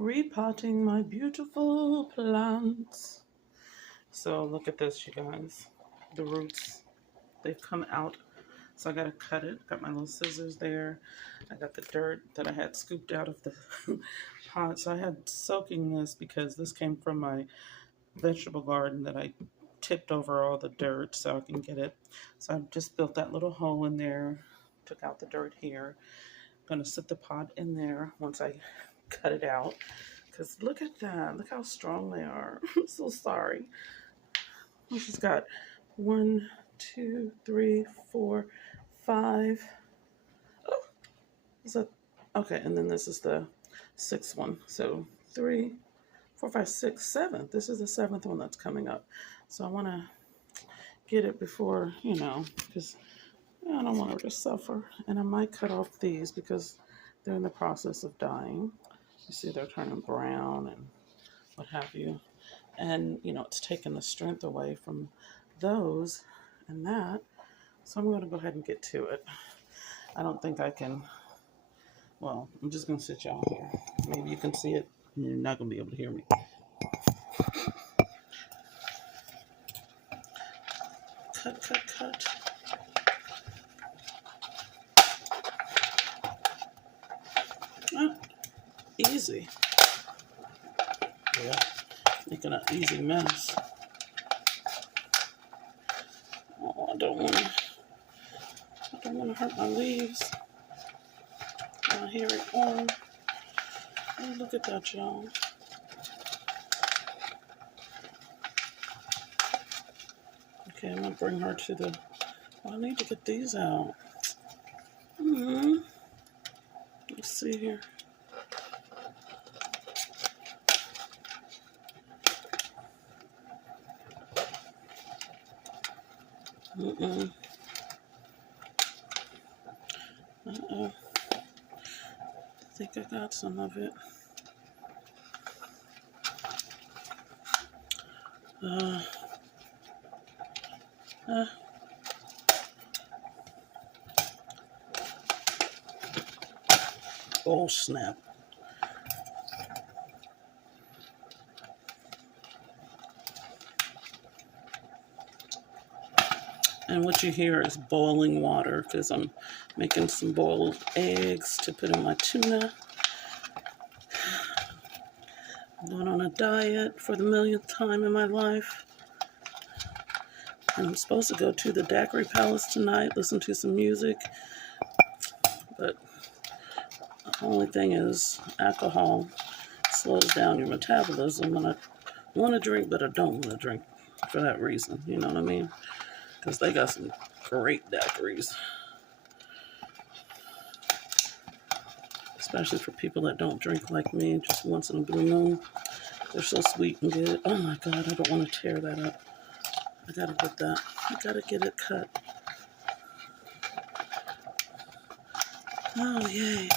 Repotting my beautiful plants. So look at this, you guys. The roots, they've come out. So I gotta cut it. Got my little scissors there. I got the dirt that I had scooped out of the pot. So I had soaking this because this came from my vegetable garden that I tipped over all the dirt so I can get it. So I just built that little hole in there, took out the dirt here. I'm gonna sit the pot in there once I cut it out. Because look at that. Look how strong they are. I'm so sorry. She's got 1, 2, 3, 4, 5. Oh, is that okay? And then this is the 6th one. So 3, 4, 5, 6, 7. This is the 7th one that's coming up. So I want to get it before, because I don't want her to suffer. And I might cut off these because they're in the process of dying. You see, they're turning brown and what have you. And, it's taking the strength away from those and that. So I'm going to go ahead and get to it. I don't think I can. Well, I'm just going to sit y'all here. Maybe you can see it. You're not going to be able to hear me. Cut, cut, cut. Ah, easy. Yeah, making an easy mess. Oh, I don't want to hurt my leaves. My hairy arm. Oh, look at that, y'all. Okay, I'm gonna bring her to the. Oh, I need to get these out. Let's see here. Uh-oh. I think I got some of it. Oh, snap. And what you hear is boiling water because I'm making some boiled eggs to put in my tuna. I'm going on a diet for the millionth time in my life. And I'm supposed to go to the Daiquiri Palace tonight, listen to some music. But the only thing is alcohol slows down your metabolism. And I want to drink, but I don't want to drink for that reason. You know what I mean? Because they got some great daiquiris. Especially for people that don't drink like me, just once in a blue moon. They're so sweet and good. Oh my God, I don't want to tear that up. I gotta get that. I gotta get it cut. Oh, yay.